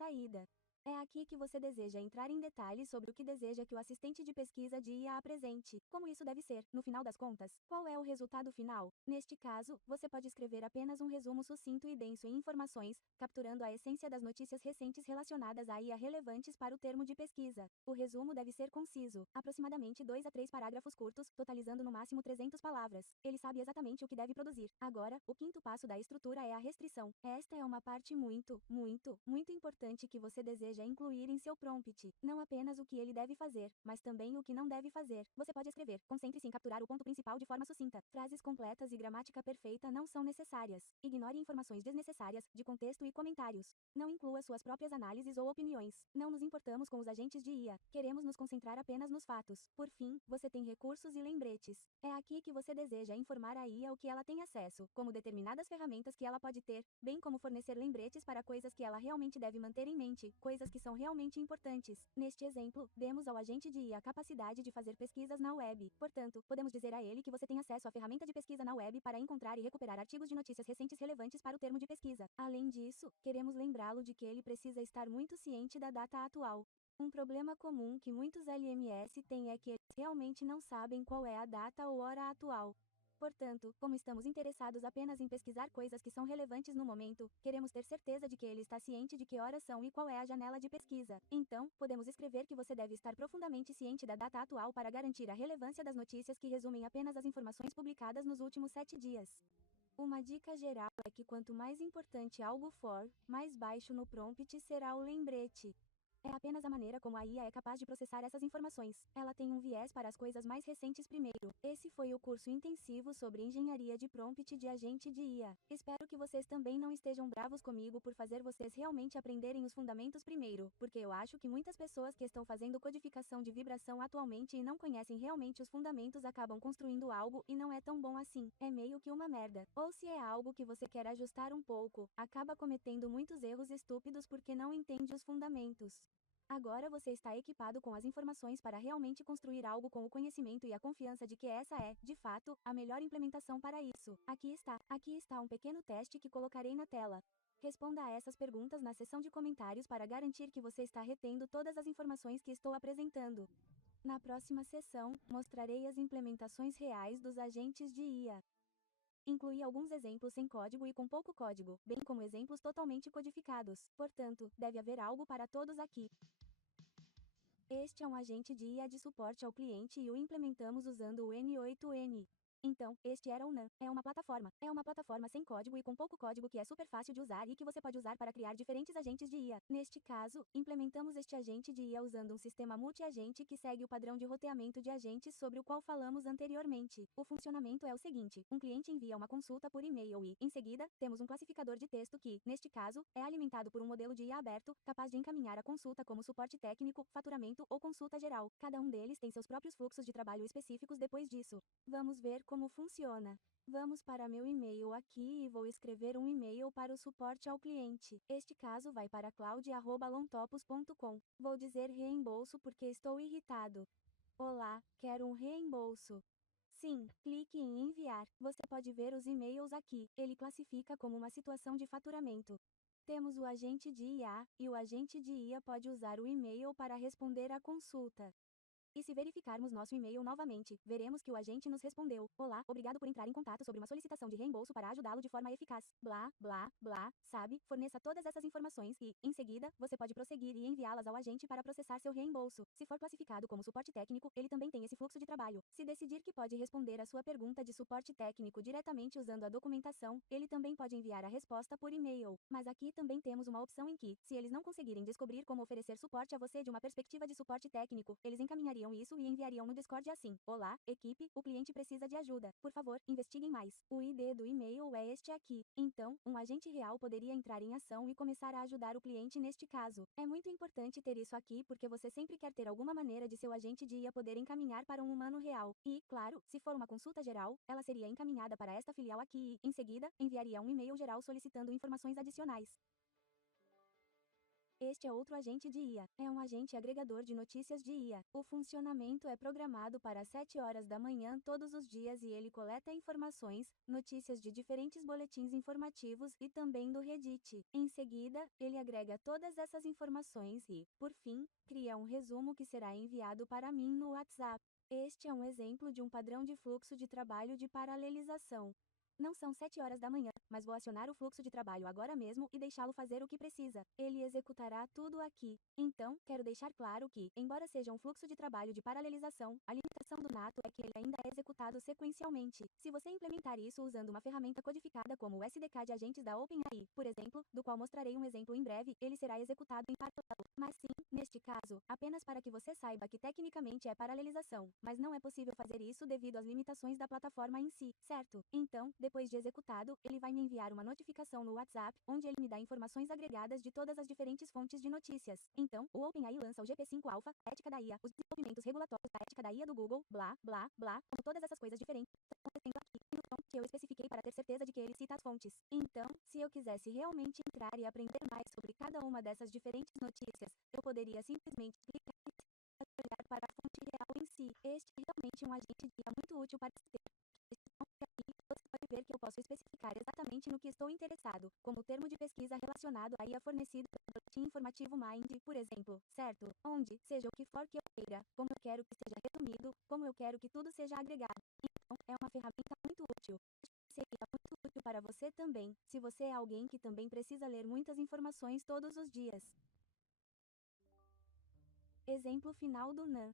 saída. É aqui que você deseja entrar em detalhes sobre o que deseja que o assistente de pesquisa de IA apresente. Como isso deve ser, no final das contas? Qual é o resultado final? Neste caso, você pode escrever apenas um resumo sucinto e denso em informações, capturando a essência das notícias recentes relacionadas à IA relevantes para o termo de pesquisa. O resumo deve ser conciso, aproximadamente 2 a 3 parágrafos curtos, totalizando no máximo 300 palavras. Ele sabe exatamente o que deve produzir. Agora, o quinto passo da estrutura é a restrição. Esta é uma parte muito importante que você deseja incluir em seu prompt. Não apenas o que ele deve fazer, mas também o que não deve fazer. Você pode escrever: concentre-se em capturar o ponto principal de forma sucinta. Frases completas e gramática perfeita não são necessárias. Ignore informações desnecessárias, de contexto e comentários. Não inclua suas próprias análises ou opiniões. Não nos importamos com os agentes de IA. Queremos nos concentrar apenas nos fatos. Por fim, você tem recursos e lembretes. É aqui que você deseja informar a IA o que ela tem acesso, como determinadas ferramentas que ela pode ter, bem como fornecer lembretes para coisas que ela realmente deve manter em mente, coisas que são realmente importantes. Neste exemplo, demos ao agente de IA a capacidade de fazer pesquisas na web. Portanto, podemos dizer a ele que você tem acesso à ferramenta de pesquisa na web para encontrar e recuperar artigos de notícias recentes relevantes para o termo de pesquisa. Além disso, queremos lembrá-lo de que ele precisa estar muito ciente da data atual. Um problema comum que muitos LMS têm é que eles realmente não sabem qual é a data ou hora atual. Portanto, como estamos interessados apenas em pesquisar coisas que são relevantes no momento, queremos ter certeza de que ele está ciente de que horas são e qual é a janela de pesquisa. Então, podemos escrever que você deve estar profundamente ciente da data atual para garantir a relevância das notícias que resumem apenas as informações publicadas nos últimos 7 dias. Uma dica geral é que quanto mais importante algo for, mais baixo no prompt será o lembrete. É apenas a maneira como a IA é capaz de processar essas informações. Ela tem um viés para as coisas mais recentes primeiro. Esse foi o curso intensivo sobre engenharia de prompt de agente de IA. Espero que vocês também não estejam bravos comigo por fazer vocês realmente aprenderem os fundamentos primeiro, porque eu acho que muitas pessoas que estão fazendo codificação de vibração atualmente e não conhecem realmente os fundamentos acabam construindo algo e não é tão bom assim. É meio que uma merda. Ou se é algo que você quer ajustar um pouco, acaba cometendo muitos erros estúpidos porque não entende os fundamentos. Agora você está equipado com as informações para realmente construir algo com o conhecimento e a confiança de que essa é, de fato, a melhor implementação para isso. Aqui está um pequeno teste que colocarei na tela. Responda a essas perguntas na seção de comentários para garantir que você está retendo todas as informações que estou apresentando. Na próxima sessão, mostrarei as implementações reais dos agentes de IA. Incluí alguns exemplos sem código e com pouco código, bem como exemplos totalmente codificados. Portanto, deve haver algo para todos aqui. Este é um agente de IA de suporte ao cliente e o implementamos usando o N8N. Então, este era o NAN. É uma plataforma. É uma plataforma sem código e com pouco código que é super fácil de usar e que você pode usar para criar diferentes agentes de IA. Neste caso, implementamos este agente de IA usando um sistema multi-agente que segue o padrão de roteamento de agentes sobre o qual falamos anteriormente. O funcionamento é o seguinte: um cliente envia uma consulta por e-mail e, em seguida, temos um classificador de texto que, neste caso, é alimentado por um modelo de IA aberto, capaz de encaminhar a consulta como suporte técnico, faturamento ou consulta geral. Cada um deles tem seus próprios fluxos de trabalho específicos depois disso. Vamos ver como funciona. Vamos para meu e-mail aqui e vou escrever um e-mail para o suporte ao cliente. Este caso vai para claudia@lontopos.com. Vou dizer reembolso porque estou irritado. Olá, quero um reembolso. Sim, clique em enviar. Você pode ver os e-mails aqui. Ele classifica como uma situação de faturamento. Temos o agente de IA, e o agente de IA pode usar o e-mail para responder à consulta. E se verificarmos nosso e-mail novamente, veremos que o agente nos respondeu: "Olá, obrigado por entrar em contato sobre uma solicitação de reembolso para ajudá-lo de forma eficaz. Blá, blá, blá, sabe? Forneça todas essas informações e, em seguida, você pode prosseguir e enviá-las ao agente para processar seu reembolso. Se for classificado como suporte técnico, ele também tem esse fluxo de trabalho. Se decidir que pode responder a sua pergunta de suporte técnico diretamente usando a documentação, ele também pode enviar a resposta por e-mail. Mas aqui também temos uma opção em que, se eles não conseguirem descobrir como oferecer suporte a você de uma perspectiva de suporte técnico, eles encaminhariam isso e enviariam no Discord assim: Olá, equipe, o cliente precisa de ajuda. Por favor, investiguem mais. O ID do e-mail é este aqui. Então, um agente real poderia entrar em ação e começar a ajudar o cliente neste caso. É muito importante ter isso aqui porque você sempre quer ter alguma maneira de seu agente de IA poder encaminhar para um humano real. E, claro, se for uma consulta geral, ela seria encaminhada para esta filial aqui e, em seguida, enviaria um e-mail geral solicitando informações adicionais. Este é outro agente de IA. É um agente agregador de notícias de IA. O funcionamento é programado para 7 horas da manhã todos os dias e ele coleta informações, notícias de diferentes boletins informativos e também do Reddit. Em seguida, ele agrega todas essas informações e, por fim, cria um resumo que será enviado para mim no WhatsApp. Este é um exemplo de um padrão de fluxo de trabalho de paralelização. Não são 7 horas da manhã, mas vou acionar o fluxo de trabalho agora mesmo e deixá-lo fazer o que precisa. Ele executará tudo aqui. Então, quero deixar claro que, embora seja um fluxo de trabalho de paralelização, a limitação do Nato é que ele ainda é executado sequencialmente. Se você implementar isso usando uma ferramenta codificada como o SDK de agentes da OpenAI, por exemplo, do qual mostrarei um exemplo em breve, ele será executado em paralelo. Mas sim, neste caso, apenas para que você saiba que tecnicamente é paralelização, mas não é possível fazer isso devido às limitações da plataforma em si, certo? Então, depois de executado, ele vai me enviar uma notificação no WhatsApp, onde ele me dá informações agregadas de todas as diferentes fontes de notícias. Então, o OpenAI lança o GP5 Alpha, ética da IA, os desenvolvimentos regulatórios da ética da IA do Google, blá, blá, blá, como todas essas coisas diferentes estão acontecendo aqui, e no tom que eu especifiquei para ter certeza de que ele cita as fontes. Então, se eu quisesse realmente entrar e aprender mais sobre cada uma dessas diferentes notícias, eu poderia simplesmente clicar e olhar para a fonte real em si. Este é realmente um agente de IA muito útil para se ter. Aqui, você pode ver que eu posso especificar exatamente no que estou interessado, como o termo de pesquisa relacionado à IA fornecido pelo boletim informativo Mind, por exemplo, certo? Onde, seja o que for que eu queira, como eu quero que seja resumido, como eu quero que tudo seja agregado. Então, é uma ferramenta muito útil. Seria muito útil para você também, se você é alguém que também precisa ler muitas informações todos os dias. Exemplo final do NAN.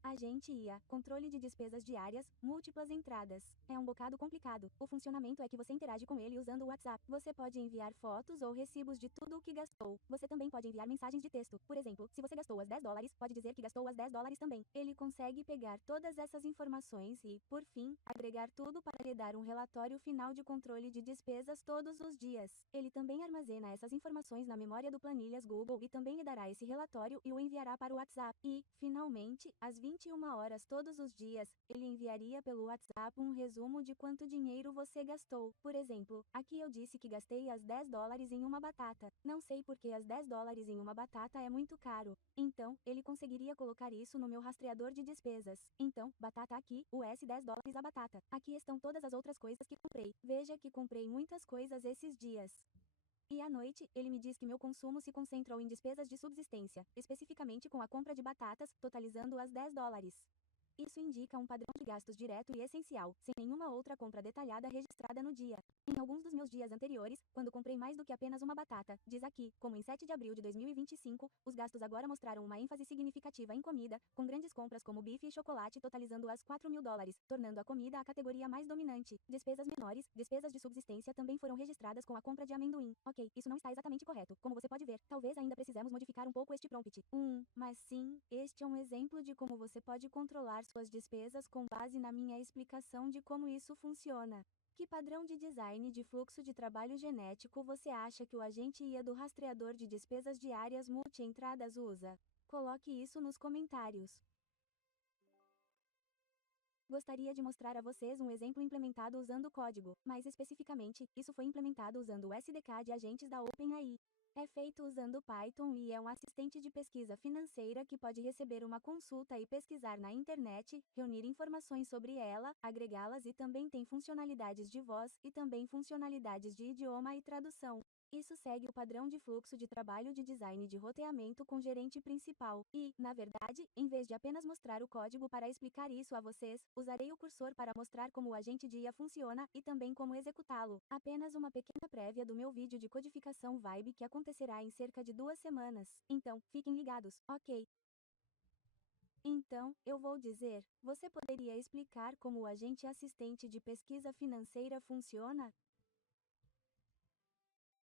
Agente IA, controle de despesas diárias, múltiplas entradas. É um bocado complicado. O funcionamento é que você interage com ele usando o WhatsApp. Você pode enviar fotos ou recibos de tudo o que gastou. Você também pode enviar mensagens de texto. Por exemplo, se você gastou as $10, pode dizer que gastou as $10 também. Ele consegue pegar todas essas informações e, por fim, agregar tudo para lhe dar um relatório final de controle de despesas todos os dias. Ele também armazena essas informações na memória do Planilhas Google e também lhe dará esse relatório e o enviará para o WhatsApp. E, finalmente, às 21 horas todos os dias, ele enviaria pelo WhatsApp um resumo de quanto dinheiro você gastou. Por exemplo, aqui eu disse que gastei as $10 em uma batata. Não sei porque as $10 em uma batata é muito caro. Então, ele conseguiria colocar isso no meu rastreador de despesas. Então, batata aqui, US $10 a batata. Aqui estão todas as outras coisas que comprei. Veja que comprei muitas coisas esses dias. E à noite, ele me diz que meu consumo se concentrou em despesas de subsistência, especificamente com a compra de batatas, totalizando as $10. Isso indica um padrão de gastos direto e essencial, sem nenhuma outra compra detalhada registrada no dia. Em alguns dos meus dias anteriores, quando comprei mais do que apenas uma batata, diz aqui, como em 7 de abril de 2025, os gastos agora mostraram uma ênfase significativa em comida, com grandes compras como bife e chocolate totalizando as $4.000, tornando a comida a categoria mais dominante. Despesas menores, despesas de subsistência também foram registradas com a compra de amendoim. Ok, isso não está exatamente correto, como você pode ver. Talvez ainda precisemos modificar um pouco este prompt. Mas sim, este é um exemplo de como você pode controlar suas despesas com base na minha explicação de como isso funciona. Que padrão de design de fluxo de trabalho genético você acha que o agente IA do rastreador de despesas diárias multi-entradas usa? Coloque isso nos comentários. Gostaria de mostrar a vocês um exemplo implementado usando código, mais especificamente, isso foi implementado usando o SDK de agentes da OpenAI. É feito usando Python e é um assistente de pesquisa financeira que pode receber uma consulta e pesquisar na internet, reunir informações sobre ela, agregá-las e também tem funcionalidades de voz e também funcionalidades de idioma e tradução. Isso segue o padrão de fluxo de trabalho de design de roteamento com gerente principal. E, na verdade, em vez de apenas mostrar o código para explicar isso a vocês, usarei o cursor para mostrar como o agente de IA funciona e também como executá-lo. Apenas uma pequena prévia do meu vídeo de codificação Vibe que acontecerá em cerca de 2 semanas. Então, fiquem ligados, ok? Então, eu vou dizer, você poderia explicar como o agente assistente de pesquisa financeira funciona?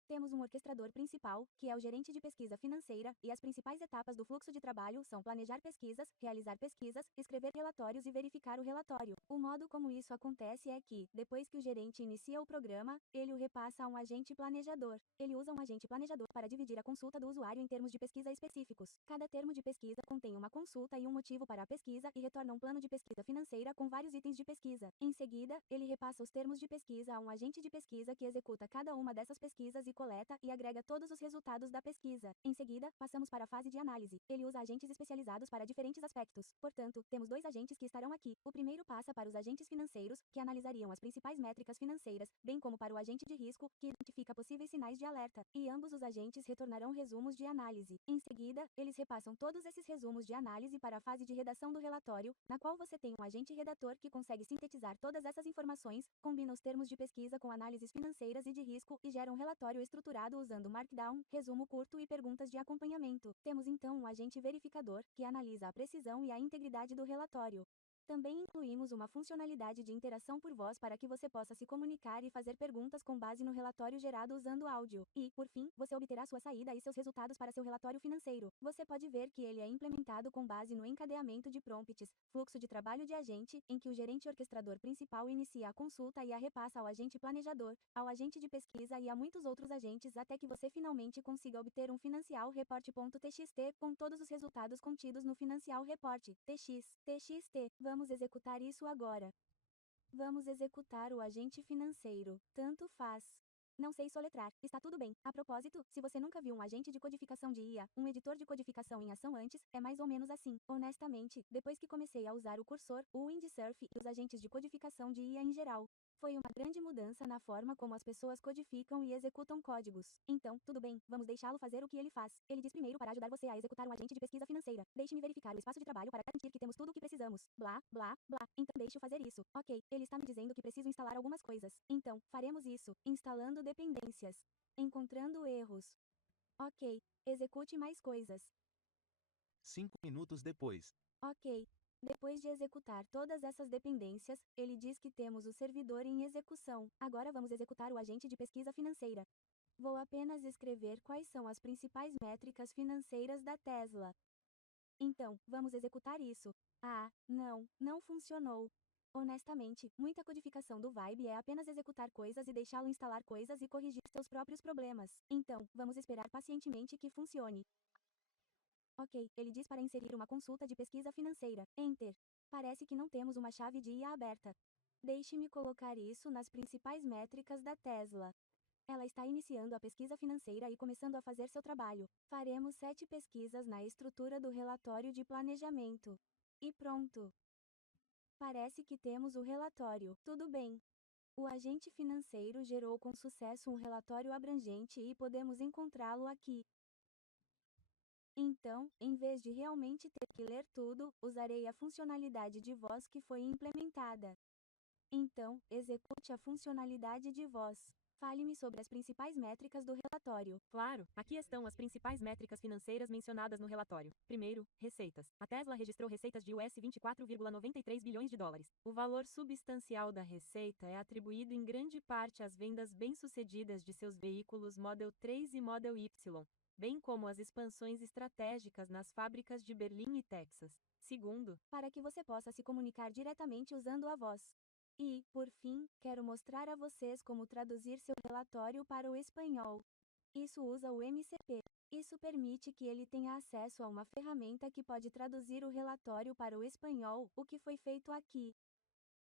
Temos um orquestrador principal, que é o gerente de pesquisa financeira, e as principais etapas do fluxo de trabalho são planejar pesquisas, realizar pesquisas, escrever relatórios e verificar o relatório. O modo como isso acontece é que, depois que o gerente inicia o programa, ele o repassa a um agente planejador. Ele usa um agente planejador para dividir a consulta do usuário em termos de pesquisa específicos. Cada termo de pesquisa contém uma consulta e um motivo para a pesquisa e retorna um plano de pesquisa financeira com vários itens de pesquisa. Em seguida, ele repassa os termos de pesquisa a um agente de pesquisa que executa cada uma dessas pesquisas e coleta e agrega todos os resultados da pesquisa. Em seguida, passamos para a fase de análise. Ele usa agentes especializados para diferentes aspectos. Portanto, temos 2 agentes que estarão aqui. O primeiro passa para os agentes financeiros, que analisariam as principais métricas financeiras, bem como para o agente de risco, que identifica possíveis sinais de alerta. E ambos os agentes retornarão resumos de análise. Em seguida, eles repassam todos esses resumos de análise para a fase de redação do relatório, na qual você tem um agente redator que consegue sintetizar todas essas informações, combina os termos de pesquisa com análises financeiras e de risco e gera um relatório estruturado usando Markdown, resumo curto e perguntas de acompanhamento. Temos então um agente verificador, que analisa a precisão e a integridade do relatório. Também incluímos uma funcionalidade de interação por voz para que você possa se comunicar e fazer perguntas com base no relatório gerado usando áudio. E, por fim, você obterá sua saída e seus resultados para seu relatório financeiro. Você pode ver que ele é implementado com base no encadeamento de prompts, fluxo de trabalho de agente, em que o gerente orquestrador principal inicia a consulta e a repassa ao agente planejador, ao agente de pesquisa e a muitos outros agentes até que você finalmente consiga obter um Financial Report.txt com todos os resultados contidos no Financial Report, TXT. Vamos executar isso agora. Vamos executar o agente financeiro. Tanto faz. Não sei soletrar. Está tudo bem. A propósito, se você nunca viu um agente de codificação de IA, um editor de codificação em ação antes, é mais ou menos assim. Honestamente, depois que comecei a usar o cursor, o Windsurf e os agentes de codificação de IA em geral, foi uma grande mudança na forma como as pessoas codificam e executam códigos. Então, tudo bem, vamos deixá-lo fazer o que ele faz. Ele diz primeiro para ajudar você a executar um agente de pesquisa financeira. Deixe-me verificar o espaço de trabalho para garantir que temos tudo o que precisamos. Blá, blá, blá. Então deixe-o fazer isso. Ok, ele está me dizendo que preciso instalar algumas coisas. Então, faremos isso. Instalando dependências. Encontrando erros. Ok, execute mais coisas. 5 minutos depois. Ok. Depois de executar todas essas dependências, ele diz que temos o servidor em execução. Agora vamos executar o agente de pesquisa financeira. Vou apenas escrever quais são as principais métricas financeiras da Tesla. Então, vamos executar isso. Ah, não funcionou. Honestamente, muita codificação do Vibe é apenas executar coisas e deixá-lo instalar coisas e corrigir seus próprios problemas. Então, vamos esperar pacientemente que funcione. Ok, ele diz para inserir uma consulta de pesquisa financeira. Enter. Parece que não temos uma chave de IA aberta. Deixe-me colocar isso nas principais métricas da Tesla. Ela está iniciando a pesquisa financeira e começando a fazer seu trabalho. Faremos 7 pesquisas na estrutura do relatório de planejamento. E pronto. Parece que temos o relatório. Tudo bem. O agente financeiro gerou com sucesso um relatório abrangente e podemos encontrá-lo aqui. Então, em vez de realmente ter que ler tudo, usarei a funcionalidade de voz que foi implementada. Então, execute a funcionalidade de voz. Fale-me sobre as principais métricas do relatório. Claro, aqui estão as principais métricas financeiras mencionadas no relatório. Primeiro, receitas. A Tesla registrou receitas de US 24,93 bilhões de dólares. O valor substancial da receita é atribuído em grande parte às vendas bem-sucedidas de seus veículos Model 3 e Model Y, bem como as expansões estratégicas nas fábricas de Berlim e Texas. Segundo, para que você possa se comunicar diretamente usando a voz. E, por fim, quero mostrar a vocês como traduzir seu relatório para o espanhol. Isso usa o MCP. Isso permite que ele tenha acesso a uma ferramenta que pode traduzir o relatório para o espanhol, o que foi feito aqui.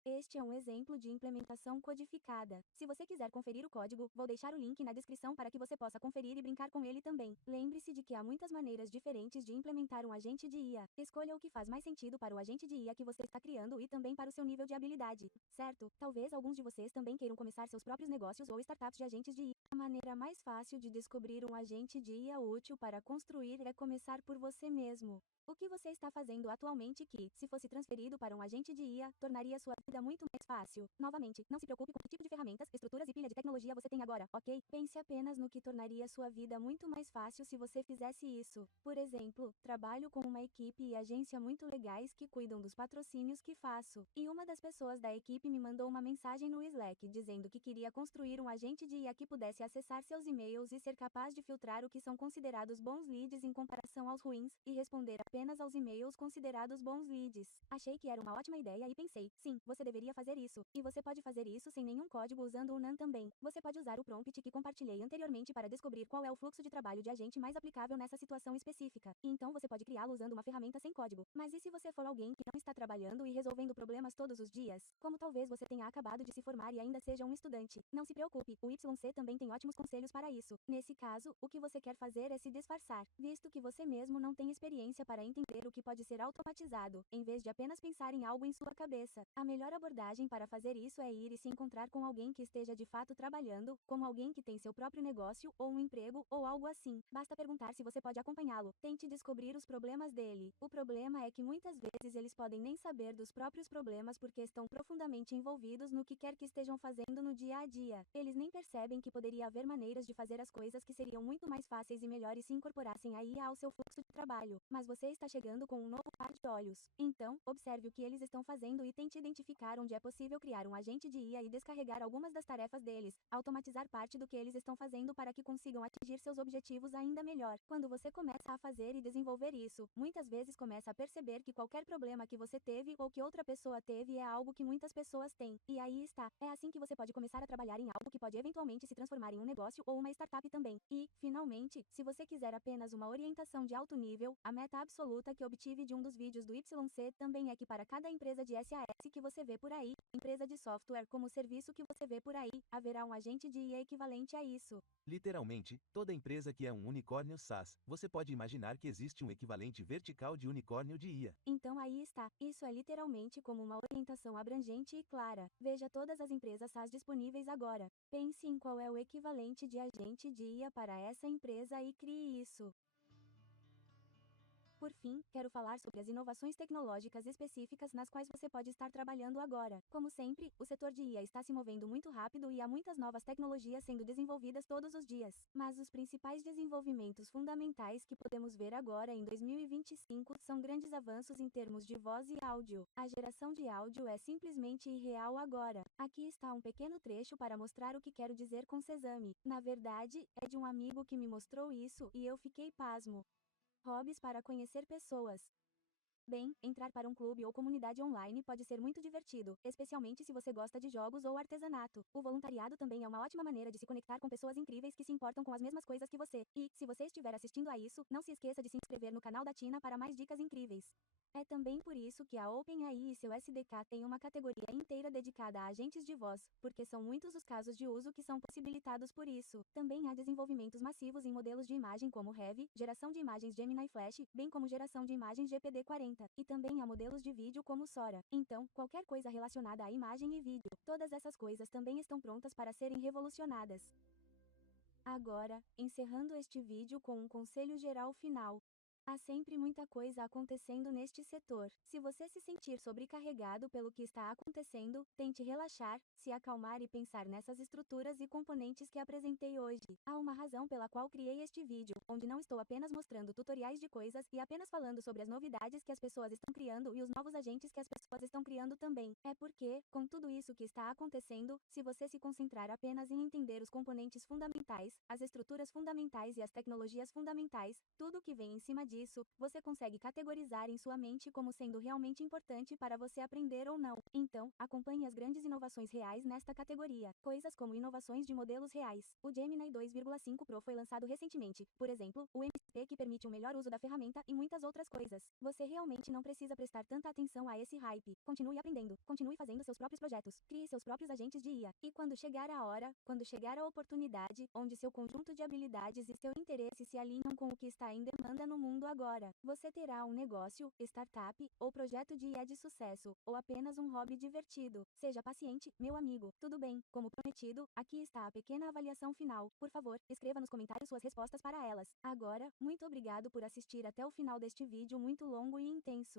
Este é um exemplo de implementação codificada. Se você quiser conferir o código, vou deixar o link na descrição para que você possa conferir e brincar com ele também. Lembre-se de que há muitas maneiras diferentes de implementar um agente de IA. Escolha o que faz mais sentido para o agente de IA que você está criando e também para o seu nível de habilidade, certo? Talvez alguns de vocês também queiram começar seus próprios negócios ou startups de agentes de IA. A maneira mais fácil de descobrir um agente de IA útil para construir é começar por você mesmo. O que você está fazendo atualmente que, se fosse transferido para um agente de IA, tornaria sua vida muito mais fácil? Novamente, não se preocupe com que tipo de ferramentas, estruturas e pilha de tecnologia você tem agora, ok? Pense apenas no que tornaria sua vida muito mais fácil se você fizesse isso. Por exemplo, trabalho com uma equipe e agência muito legais que cuidam dos patrocínios que faço. E uma das pessoas da equipe me mandou uma mensagem no Slack dizendo que queria construir um agente de IA que pudesse acessar seus e-mails e ser capaz de filtrar o que são considerados bons leads em comparação aos ruins, e responder apenas aos e-mails considerados bons leads. Achei que era uma ótima ideia e pensei, sim, você deveria fazer isso. E você pode fazer isso sem nenhum código usando o NaN também. Você pode usar o prompt que compartilhei anteriormente para descobrir qual é o fluxo de trabalho de agente mais aplicável nessa situação específica. E então você pode criá-lo usando uma ferramenta sem código. Mas e se você for alguém que não está trabalhando e resolvendo problemas todos os dias? Como talvez você tenha acabado de se formar e ainda seja um estudante. Não se preocupe, o YC também tem ótimos conselhos para isso. Nesse caso, o que você quer fazer é se disfarçar, visto que você mesmo não tem experiência para entender o que pode ser automatizado, em vez de apenas pensar em algo em sua cabeça. A melhor abordagem para fazer isso é ir e se encontrar com alguém que esteja de fato trabalhando, como alguém que tem seu próprio negócio, ou um emprego, ou algo assim. Basta perguntar se você pode acompanhá-lo. Tente descobrir os problemas dele. O problema é que muitas vezes eles podem nem saber dos próprios problemas porque estão profundamente envolvidos no que quer que estejam fazendo no dia a dia. Eles nem percebem que poderia haver maneiras de fazer as coisas que seriam muito mais fáceis e melhores se incorporassem a IA ao seu fluxo de trabalho. Mas você está chegando com um novo par de olhos. Então, observe o que eles estão fazendo e tente identificar onde é possível criar um agente de IA e descarregar algumas das tarefas deles, automatizar parte do que eles estão fazendo para que consigam atingir seus objetivos ainda melhor. Quando você começa a fazer e desenvolver isso, muitas vezes começa a perceber que qualquer problema que você teve ou que outra pessoa teve é algo que muitas pessoas têm. E aí está. É assim que você pode começar a trabalhar em algo que pode eventualmente se transformar em um negócio ou uma startup também. E, finalmente, se você quiser apenas uma orientação de alto nível, a meta absoluta que obtive de um dos vídeos do YC também é que para cada empresa de SaaS que você vê por aí, empresa de software como serviço que você vê por aí, haverá um agente de IA equivalente a isso. Literalmente, toda empresa que é um unicórnio SaaS, você pode imaginar que existe um equivalente vertical de unicórnio de IA. Então aí está. Isso é literalmente como uma orientação abrangente e clara. Veja todas as empresas SaaS disponíveis agora. Pense em qual é o equivalente de agente de IA para essa empresa e crie isso. Por fim, quero falar sobre as inovações tecnológicas específicas nas quais você pode estar trabalhando agora. Como sempre, o setor de IA está se movendo muito rápido e há muitas novas tecnologias sendo desenvolvidas todos os dias. Mas os principais desenvolvimentos fundamentais que podemos ver agora em 2025 são grandes avanços em termos de voz e áudio. A geração de áudio é simplesmente irreal agora. Aqui está um pequeno trecho para mostrar o que quero dizer com Sesame. Na verdade, é de um amigo que me mostrou isso e eu fiquei pasmo. Hobbies para conhecer pessoas. Bem, entrar para um clube ou comunidade online pode ser muito divertido, especialmente se você gosta de jogos ou artesanato. O voluntariado também é uma ótima maneira de se conectar com pessoas incríveis que se importam com as mesmas coisas que você. E, se você estiver assistindo a isso, não se esqueça de se inscrever no canal da Tina para mais dicas incríveis. É também por isso que a OpenAI e seu SDK têm uma categoria inteira dedicada a agentes de voz, porque são muitos os casos de uso que são possibilitados por isso. Também há desenvolvimentos massivos em modelos de imagem como Heavy, geração de imagens Gemini Flash, bem como geração de imagens GPT-40, e também há modelos de vídeo como Sora. Então, qualquer coisa relacionada a imagem e vídeo, todas essas coisas também estão prontas para serem revolucionadas. Agora, encerrando este vídeo com um conselho geral final. Há sempre muita coisa acontecendo neste setor. Se você se sentir sobrecarregado pelo que está acontecendo, tente relaxar, se acalmar e pensar nessas estruturas e componentes que apresentei hoje. Há uma razão pela qual criei este vídeo, onde não estou apenas mostrando tutoriais de coisas e apenas falando sobre as novidades que as pessoas estão criando e os novos agentes que as pessoas estão criando também. É porque, com tudo isso que está acontecendo, se você se concentrar apenas em entender os componentes fundamentais, as estruturas fundamentais e as tecnologias fundamentais, tudo o que vem em cima disso disso, você consegue categorizar em sua mente como sendo realmente importante para você aprender ou não. Então, acompanhe as grandes inovações reais nesta categoria. Coisas como inovações de modelos reais. O Gemini 2,5 Pro foi lançado recentemente, por exemplo, o MCP que permite um melhor uso da ferramenta e muitas outras coisas. Você realmente não precisa prestar tanta atenção a esse hype. Continue aprendendo, continue fazendo seus próprios projetos, crie seus próprios agentes de IA. E quando chegar a hora, quando chegar a oportunidade, onde seu conjunto de habilidades e seu interesse se alinham com o que está em demanda no mundo agora, você terá um negócio, startup, ou projeto de IA de sucesso, ou apenas um hobby divertido. Seja paciente, meu amigo. Tudo bem, como prometido, aqui está a pequena avaliação final. Por favor, escreva nos comentários suas respostas para elas. Agora, muito obrigado por assistir até o final deste vídeo muito longo e intenso.